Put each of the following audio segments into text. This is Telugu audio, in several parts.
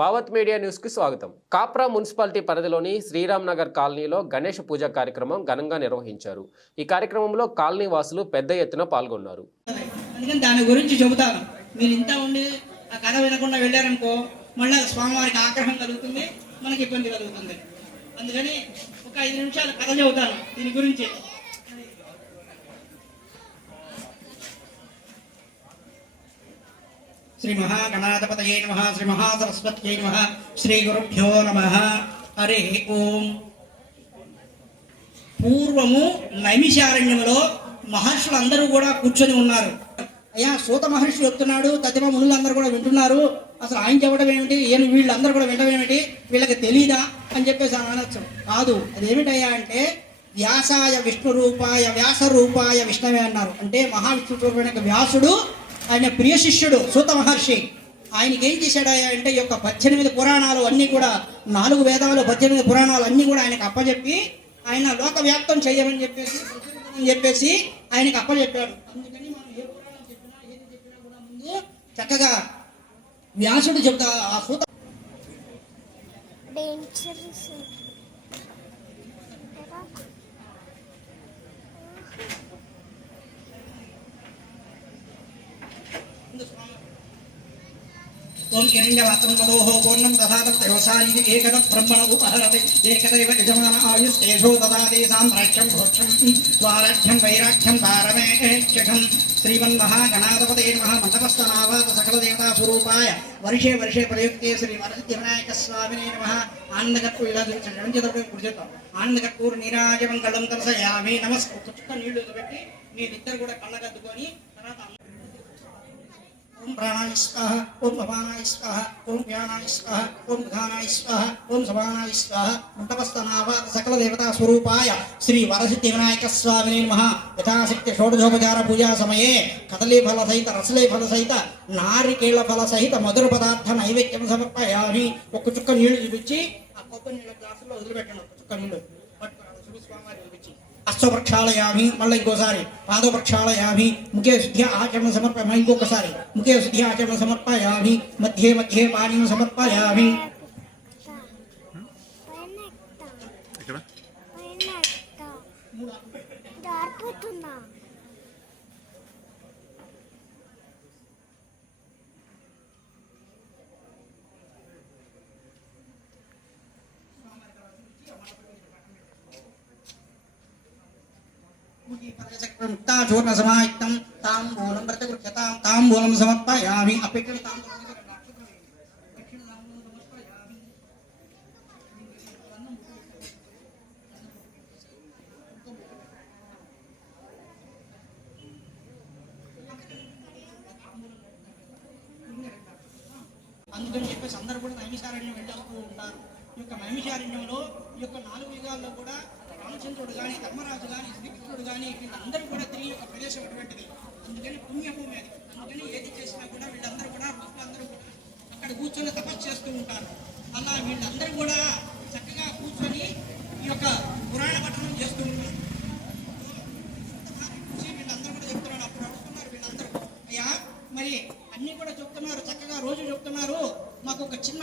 భావత్ మీడియా న్యూస్కి స్వాగతం. కాప్రా మున్సిపాలిటీ పరిధిలోని శ్రీరామ్ నగర్ కాలనీలో గణేష్ పూజ కార్యక్రమం ఘనంగా నిర్వహించారు. ఈ కార్యక్రమంలో కాలనీ వాసులు పెద్ద ఎత్తున పాల్గొన్నారు. దాని గురించి చెబుతాను మీరు ఇంత ఉండి ఆ కథ వినకుండా వెళ్ళారనుకో మళ్ళీ స్వామివారికి ఆగ్రహం కలుగుతుంది మనకి ఇబ్బంది కలుగుతుంది. అందుకని ఒక ఐదు నిమిషాలు కథ చెబుతాను దీని గురించి. శ్రీ మహాగణాధిపతయే నమ శ్రీ మహాసరస్వత్యై నమ శ్రీ గురుభ్యో నమ హరే ఓం పూర్వము నమిషారణ్యంలో మహర్షులు అందరూ కూడా కూర్చొని ఉన్నారు. అయ్యా సూత మహర్షి చెప్తున్నాడు తదిమ మునులందరూ కూడా వింటున్నారు. అసలు ఆయన చెప్పడం ఏమిటి? ఏమి వీళ్ళందరూ కూడా వినడం ఏమిటి? వీళ్ళకి తెలీదా? అని చెప్పేసి అనొచ్చు. కాదు అదేమిటయ్యా అంటే వ్యాసాయ విష్ణు రూపాయ వ్యాస రూపాయ విష్ణవే అన్నారు. అంటే మహావిష్ణు స్వరూపమైన వ్యాసుడు ఆయన ప్రియ శిష్యుడు సూత మహర్షి. ఆయనకి ఏం చేశాడు అంటే ఈ యొక్క పద్దెనిమిది పురాణాలు అన్నీ కూడా నాలుగు వేదాలు పద్దెనిమిది పురాణాలు అన్నీ కూడా ఆయనకు అప్పచెప్పి ఆయన లోక వ్యాప్తం చేయమని చెప్పేసి అని చెప్పేసి ఆయనకు అప్పచెప్పాడు అందుకని మనం ఏ పురాణం చెప్పినా ఏది చెప్పినా కూడా ముందు చక్కగా వ్యాసుడు చెప్తా ఆ సూత తేజో దదాది సామ్రాజ్యం భోక్షం స్వారాధ్యం వైరాఖ్యం తారమేక్షం శ్రీమన్మహాగణాధిపతే మహామండపస్థనావాత సకల దేవతా స్వరూపాయ వర్షే వర్షే ప్రయుక్తే శ్రీ వరసిద్ధి వినాయక స్వామినే నమ ఆనందకట్టు ఇలా చూపించడం ఇప్పుడు చెప్తాం ఆనందకట్టూరు నీరాజమంగళం కలసయామి నమస్కృత. చుక్క నీళ్ళు పెట్టి మీరిద్దరు కూడా కళ్ళగద్దుకొని తర్వాత ఓం ప్రాణాయ స్వాహ ఓం భవానాయ స్వాహ ఓం వ్యానాయ స్వాహ ఓం బుధానాయ స్వాహ ఓం సమానాయ స్వాహ మంటపస్థనావాద సకల దేవతా స్వరూపాయ శ్రీ వరసిద్ధి వినాయక స్వామినే నమః. యథాశక్తి షోడశోపచార పూజా సమయే కదలీ ఫల సహిత రసలే ఫల సహిత నారికేళ ఫల సహిత మధుర పదార్థ నైవేద్యం సమర్పయామి. ఒక చుక్క నీళ్ళు చూపించి ఆ కొబ్బరి నీళ్ళ గ్లాసులో వదిలిపెట్టండి ఒక చుక్క నీళ్ళు పట్టుకోండి శివ స్వామివారి చూపించి అస్త ప్రక్షాళయామి మళ్ళీ ఇంకోసారి పాద ప్రక్షాళయామి ముఖే శుద్ధి ఆచరణ సమర్పయామి ఇంకొకసారి ముఖే శుద్ధి ఆచరణ సమర్పయామి మధ్యే మధ్యే పానీయం సమర్పయామి చూర్ణ సమాయుక్తం తాంబూలం ప్రతిగృహ్యతాం తాంబూలం సమర్పయామి ఆ తాంబూలం అందుకని చెప్పేసి అందరూ కూడా నైమిషారణ్యం వెళ్ళేస్తూ ఉంటారు ఈ యొక్క నైమిషారణ్యంలో ఈ యొక్క నాలుగు యుగాల్లో కూడా రామచంద్రుడు కానీ ధర్మరాజు కానీ శ్రీకృష్ణుడు కానీ వీళ్ళందరూ కూడా తిరిగి ఒక ప్రదేశం అటువంటిది. అందుకని పుణ్యభూమి అది. అందుకని ఏది చేసినా కూడా వీళ్ళందరూ కూడా భక్తులందరూ కూడా అక్కడ కూర్చొని తపస్సు చేస్తూ ఉంటారు. అలా వీళ్ళందరూ కూడా చక్కగా కూర్చొని ఈ యొక్క పురాణ పఠనం చేస్తూ ఉంటారు చూసి వీళ్ళందరూ కూడా చెప్తున్నారు అప్పుడు అడుగుతున్నారు వీళ్ళందరూ. అయ్యా మరి అన్నీ కూడా చెప్తున్నారు చక్కగా రోజు చెప్తున్నారు. మాకు ఒక చిన్న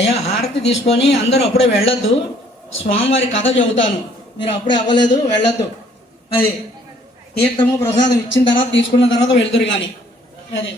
అయ్యా హారతి తీసుకొని అందరూ అప్పుడే వెళ్ళొద్దు. స్వామివారి కథ చెబుతాను. మీరు అప్పుడే అవ్వలేదు వెళ్ళొద్దు. అది తీర్థము ప్రసాదం ఇచ్చిన తర్వాత తీసుకున్న తర్వాత వెళ్తురు కానీ అదే.